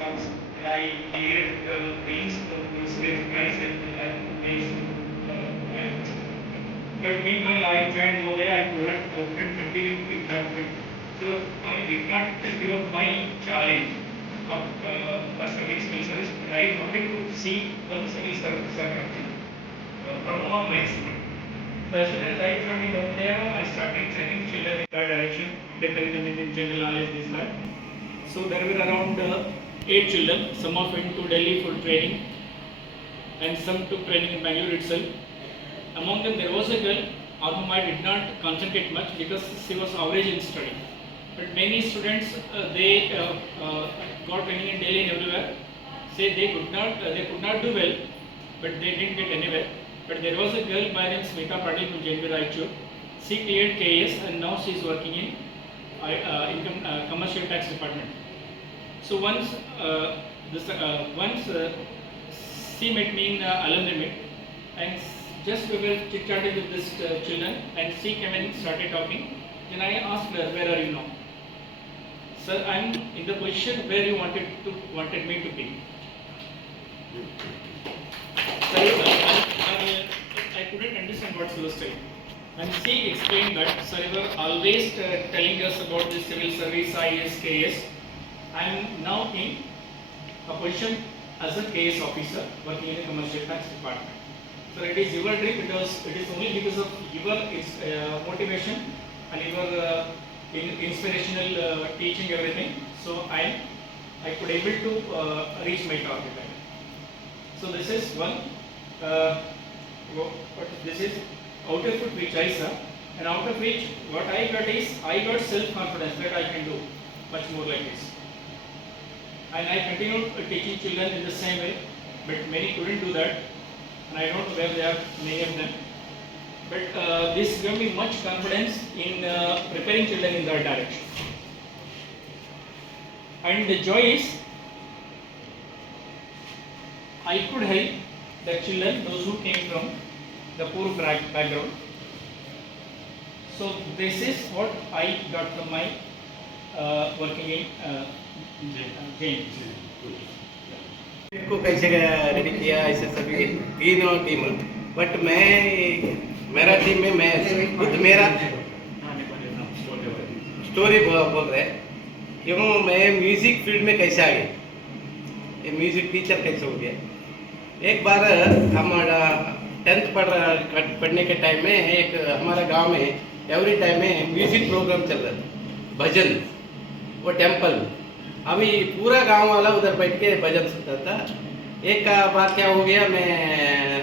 comes, and I create things to save myself and ways. But meanwhile, I joined Mode, I couldn't continue with that. So I did not give up my challenge of civil service. I wanted to see the civil service from all my students. So as soon as I joined in India, I started training children in that direction. They curriculum in general knowledge this that. So there were around 8 children. Some of went to Delhi for training, and some took training in Bangalore itself. Among them, there was a girl on whom I did not concentrate much because she was average in study. But many students, got training in Delhi and everywhere. Say they could not do well, but they didn't get anywhere. But there was a girl by name Smita Patil from JNV Raichur. She cleared KS and now she is working in commercial tax department. So once she met me in alumni meet, and just we were chit-chatting with these children, and she came and started talking. Then I asked her, "Where are you now?" "Sir, I am in the position where you wanted me to be." So I couldn't understand what she was saying. And she explained that, "Sir, you were always telling us about the civil service, IAS, KS. I am now in a position as a KS officer working in a commercial tax department. So it is your dream because it is only because of your motivation and your inspirational teaching everything. So I could able to reach my target." So this is one. This is out of it which I saw, and out of which what I got is I got self-confidence that I can do much more like this. And I continued teaching children in the same way, but many couldn't do that, and I don't know where they are, many of them. But this gave me much confidence in preparing children in that direction. And the joy is, I could help the children, those who came from the poor background. So this is what I got from my working in JNV. को कैसे रेडी किया ऐसे सभी तीनों team, but मेरा टीम में मैं खुद मेरा स्टोरी बोल रहे क्यों मैं म्यूजिक फील्ड में कैसे आ गया, ये म्यूजिक टीचर कैसे हो गया। एक बार हम 10th पढ़ने के टाइम में एक हमारा गांव में एवरी टाइम में म्यूजिक प्रोग्राम चल रहा था, भजन, वो टेम्पल में। अभी पूरा गांव वाला उधर बैठ के भजन सुनता था। एक बार क्या हो गया,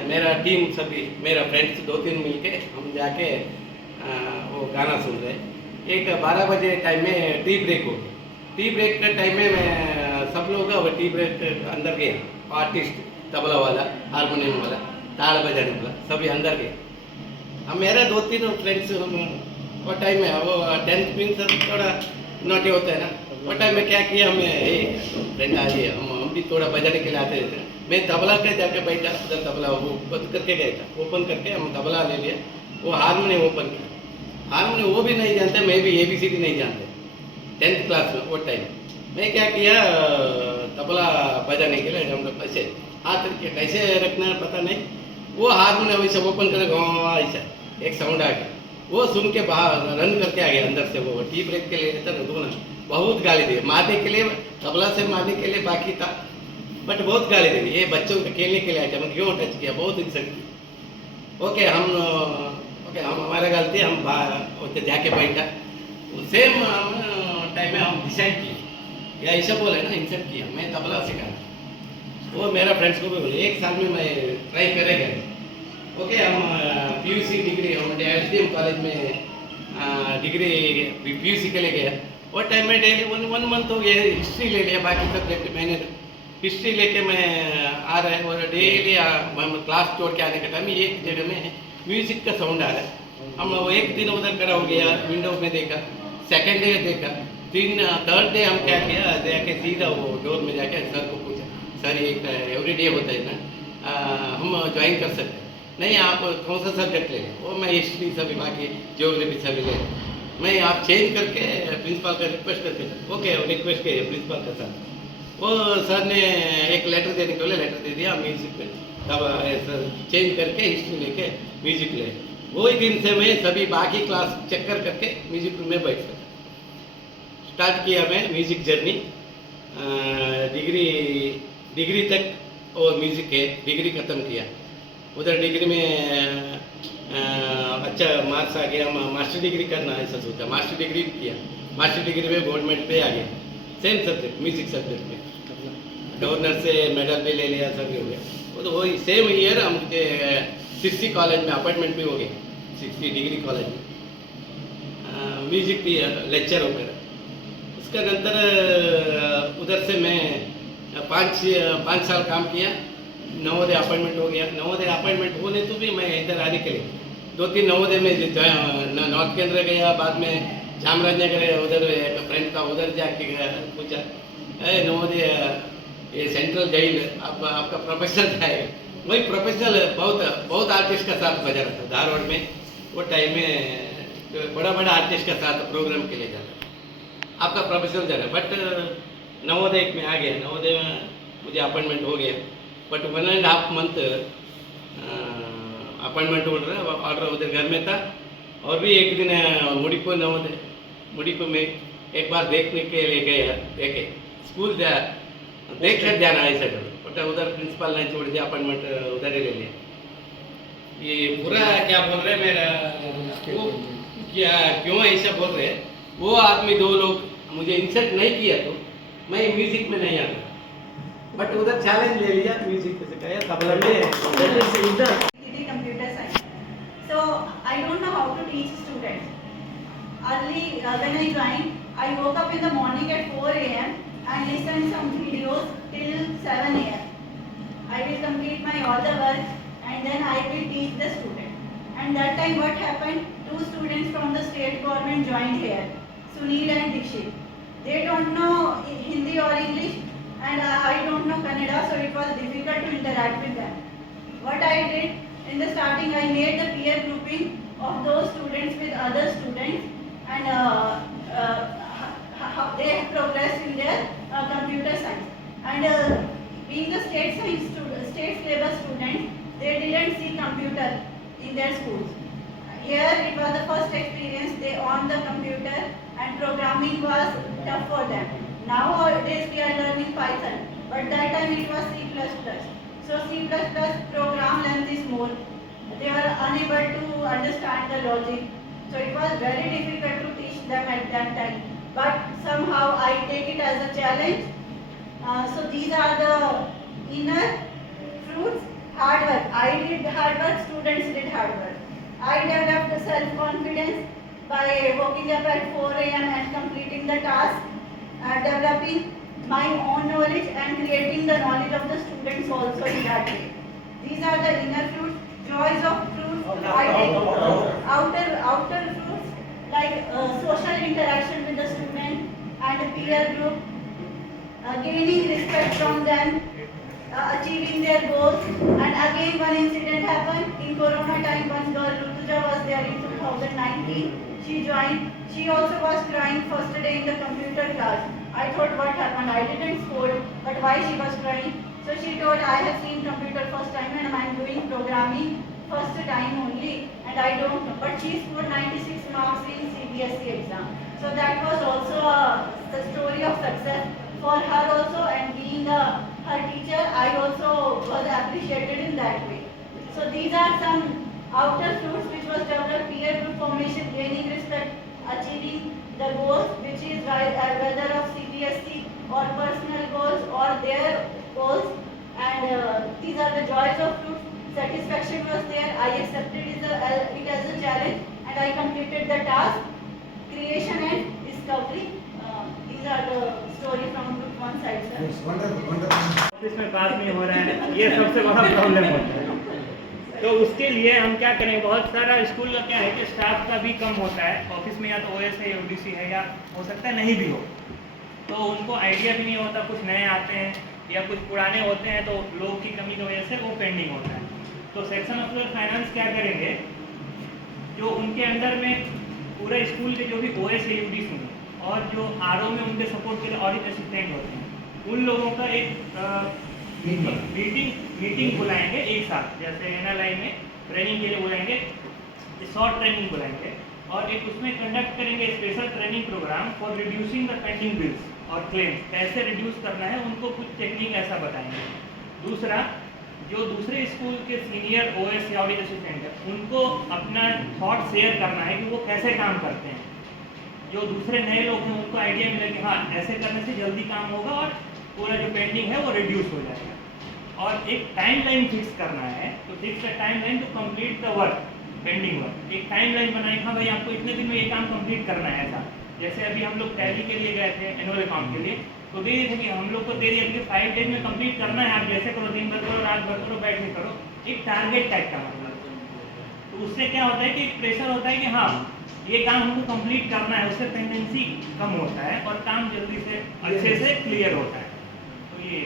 मेरा टीम सभी मेरा फ्रेंड्स 2-3 मिलके हम जाके वो गाना सुन रहे। एक 12 बजे टाइम में टी ब्रेक हो गया। टी ब्रेक के टाइम में मैं सब लोग वो टी ब्रेक अंदर गए, आर्टिस्ट, तबला वाला, हारमोनियम वाला, ताल बजाने वाला, सभी अंदर गए। हम मेरा 2-3 फ्रेंड्स वो टाइम में वो 10th मीन्स थोड़ा नोटी होता है ना, वो टाइम में क्या किया, हमें फ्रेंड आ गया, हम भी थोड़ा बजाने के लिए आते थे। मैं तबला के जाके बैठा, उधर तबला वो बंद करके गया था, ओपन करके हम तबला ले लिया, वो हारमोनियम ओपन किया। हारमोनियम वो भी नहीं जानते, मैं भी ABCD नहीं जानते 10th क्लास में। वो टाइम मैं क्या किया, तबला बजाने के लिए हम लोग ऐसे हाथ के कैसे रखना है पता नहीं, वो हारमोनियम वैसे ओपन कर ऐसा एक साउंड आ गया, वो सुन के बाहर रन करके आ गया अंदर से। वो टी ब्रेक के लिए था ना, बहुत गाली दी, मारने के लिए, तबला से मारने के लिए बाकी था, बट बहुत गाली दी। ये बच्चों के खेलने के लिए आया, हम क्यों टच किया, बहुत इंसल्ट किया। ओके हम हमारा गलती, हम जाके बैठा। सेम टाइम में हम डिसाइड किए, या ऐसा बोले ना, इंसल्ट किया, मैं तबला सिखा। वो मेरा फ्रेंड्स को भी बोले 1 साल में मैं ट्राई करेगा। ओके हम PUC डिग्री, हम SDM कॉलेज में डिग्री PUC के लिए गया। वो टाइम में डेली 1 मंथ हो गया, हिस्ट्री ले लिया, बाकी सब्जेक्ट मैंने हिस्ट्री लेके मैं आ रहा है। और डेली हम क्लास छोड़ के आने के टाइम एक जगह में म्यूजिक का साउंड आ रहा है। हम वो एक दिन उधर खड़ा हो गया, विंडो में देखा, सेकेंड डे देखा, 3rd डे हम क्या किया, जाके सीधा वो डोर में जाके सर को पूछा, सर एक एवरी डे होता है ना, हम ज्वाइन कर सकते हैं? नहीं, आप कौन सा सब्जेक्ट ले? वो मैं हिस्ट्री सभी, बाकी ज्योग्राफी सभी ले। मैं आप चेंज करके प्रिंसिपल का रिक्वेस्ट करके, ओके रिक्वेस्ट किया प्रिंसिपल के साथ। वो सर ने एक लेटर देने के लिए लेटर दे दिया म्यूजिक में, तब चेंज करके हिस्ट्री लेके म्यूजिक ले। वही दिन से मैं सभी बाकी क्लास चक्कर करके म्यूजिक रूम में बैठ गया। स्टार्ट किया मैं म्यूजिक जर्नी। डिग्री डिग्री तक वो म्यूजिक है, डिग्री ख़त्म किया। उधर डिग्री में अच्छा मार्क्स आ गया, मास्टर डिग्री करना ऐसा सोचा, मास्टर डिग्री किया। मास्टर डिग्री में गवर्नमेंट पे आ गया, सेम सब्जेक्ट म्यूजिक सब्जेक्ट में। गवर्नर से मेडल भी ले लिया, सब हो गया। वो तो वही सेम ईयर हम सिक्सटी कॉलेज में अपॉइंटमेंट भी हो गया, 60 डिग्री कॉलेज में म्यूजिक भी लेक्चर होकर। उसका नंतर उधर से मैं 5 साल काम किया। नवोदय अपॉइंटमेंट हो गया। नवोदय अपॉइंटमेंट होने तो भी मैं इधर आने के लिए 2-3 नवोदय में नॉर्थ केंद्र गया, बाद में चामराजनगर गया, उधर एक फ्रेंड था, उधर जाके पूछा, अरे नवोदय ये सेंट्रल जेल, आपका प्रोफेशनल क्या है? वही प्रोफेशनल बहुत आर्टिस्ट का साथ बजा रहा था धारवाड़ में। वो टाइम में बड़ा बड़ा आर्टिस्ट का साथ प्रोग्राम के लिए जाता, आपका प्रोफेशनल जा रहा है। बट नवोदय में आ गया, नवोदय में मुझे अपॉइंटमेंट हो गया। बट 1.5 मंथ अपॉइंटमेंट ऑर्डर उधर घर में था। और भी एक दिन मुड़ीपू नवोदय, मुड़ीपू में एक बार देखने के लिए गया, देखे स्कूल देख कर जाना ऐसा करो, बट उधर प्रिंसिपल ने छोड़ दिया, अपॉइंटमेंट उधर ही ले लिया। ये पूरा क्या बोल रहे मेरा, वो क्या क्यों ऐसा बोल रहे, वो आदमी 2 लोग मुझे इंसल्ट नहीं किया तो मैं म्यूजिक में नहीं आता, बट उधर चैलेंज ले लिया म्यूजिक से, कहा तबला में computer science. So I don't know how to teach students. Early when I joined, I woke up in the morning at 4 a.m. and listened some videos till 7 a.m. I will complete my all the work and then I will teach the student. And that time what happened? 2 students from the state government joined here, Sunil and Dikshit. They don't know Hindi or English and I don't know Kannada, so it was difficult to interact with them. What I did, in the starting I made the peer grouping of those students with other students and how they have progressed in their computer science. And being the state syllabus students, they didn't see computer in their schools. Here it was the first experience they on the computer and programming was tough for them. Nowadays we are learning Python, but that time it was C++. So C++ program length is more. They were unable to understand the logic. So it was very difficult to teach them at that time. But somehow I take it as a challenge. So these are the inner fruits. Hard work. I did hard work, students did hard work. I developed self-confidence by waking up at 4 a.m. and completing the task, developing my own knowledge and creating the knowledge of the students also in that way. These are the inner fruits. Joys of fruits. I take outer fruits like social interaction with the student and peer group, gaining respect from them, achieving their goals. And again one incident happened in Corona time. One girl, Rutuja, was there in 2019. She joined. She also was crying first day in the computer class. I thought what happened. I didn't scold, but why she was crying? So she told, I have seen computer first time and I am doing programming first time only and I don't know. But she scored 96 marks in CBSE exam. So that was also the story of success for her also, and being her teacher, I also was appreciated in that way. So these are some outer fruits which was developed: peer group formation, gaining respect, achieving the goals, which is whether of CBSE or personal goals or their goals. And these are the joys of fruits. Satisfaction was there. I accepted it as a challenge and I completed the task. Creation and discovery. These are the story from group one side, sir. Yes, wonderful, wonderful. Office में पास नहीं हो रहा है, ये सबसे बड़ा प्रॉब्लम होता है। तो उसके लिए हम क्या करें, बहुत सारा स्कूल का क्या है कि स्टाफ का भी कम होता है ऑफिस में, या तो OS है, ODC है, या हो सकता है नहीं भी हो, तो उनको आइडिया भी नहीं होता। कुछ नए आते हैं या कुछ पुराने होते हैं, तो लोग की कमी की वजह से वो पेंडिंग होता है। तो सेक्शन ऑफ फाइनेंस क्या करेंगे, जो उनके अंडर में पूरे स्कूल के जो भी OS है, UDC में, और जो RO में उनके सपोर्ट के लिए ऑडिट असिस्टेंट होते हैं, उन लोगों का एक मीटिंग बुलाएंगे एक साथ, जैसे एनएलआई में ट्रेनिंग के लिए बुलाएंगे, शॉर्ट ट्रेनिंग बुलाएंगे, और एक उसमें कंडक्ट करेंगे special training programme for reducing the pending bills और क्लेम्स, कैसे रिड्यूस करना है उनको कुछ टेक्निक ऐसा बताएंगे। दूसरा, जो दूसरे स्कूल के सीनियर ओएस या ऑडिट असिस्टेंट है उनको अपना थॉट शेयर करना है कि वो कैसे काम करते हैं। जो दूसरे नए लोग हैं उनको आइडिया मिले कि हाँ ऐसे करने से जल्दी काम होगा और पूरा जो पेंडिंग है वो रिड्यूस हो जाएगा। और एक टाइम लाइन फिक्स करना है, तो fix timeline to complete the work, pending work. एक टाइम लाइन बनाए, हाँ भाई आपको इतने दिन में ये काम कंप्लीट करना है। ऐसा जैसे अभी हम लोग टैली के लिए गए थे एनुअल अकाउंट के लिए, तो दे दिए थे कि हम लोग को दे दिया कि 5 डेज में कंप्लीट करना है, आप जैसे करो, दिन भर करो, रात भर करो, बैठ के करो, एक टारगेट टाइप का मतलब। तो उससे क्या होता है कि एक प्रेशर होता है कि हाँ ये काम हमको कंप्लीट करना है, उससे पेंडेंसी कम होता है और काम जल्दी से अच्छे से क्लियर होता है। तो ये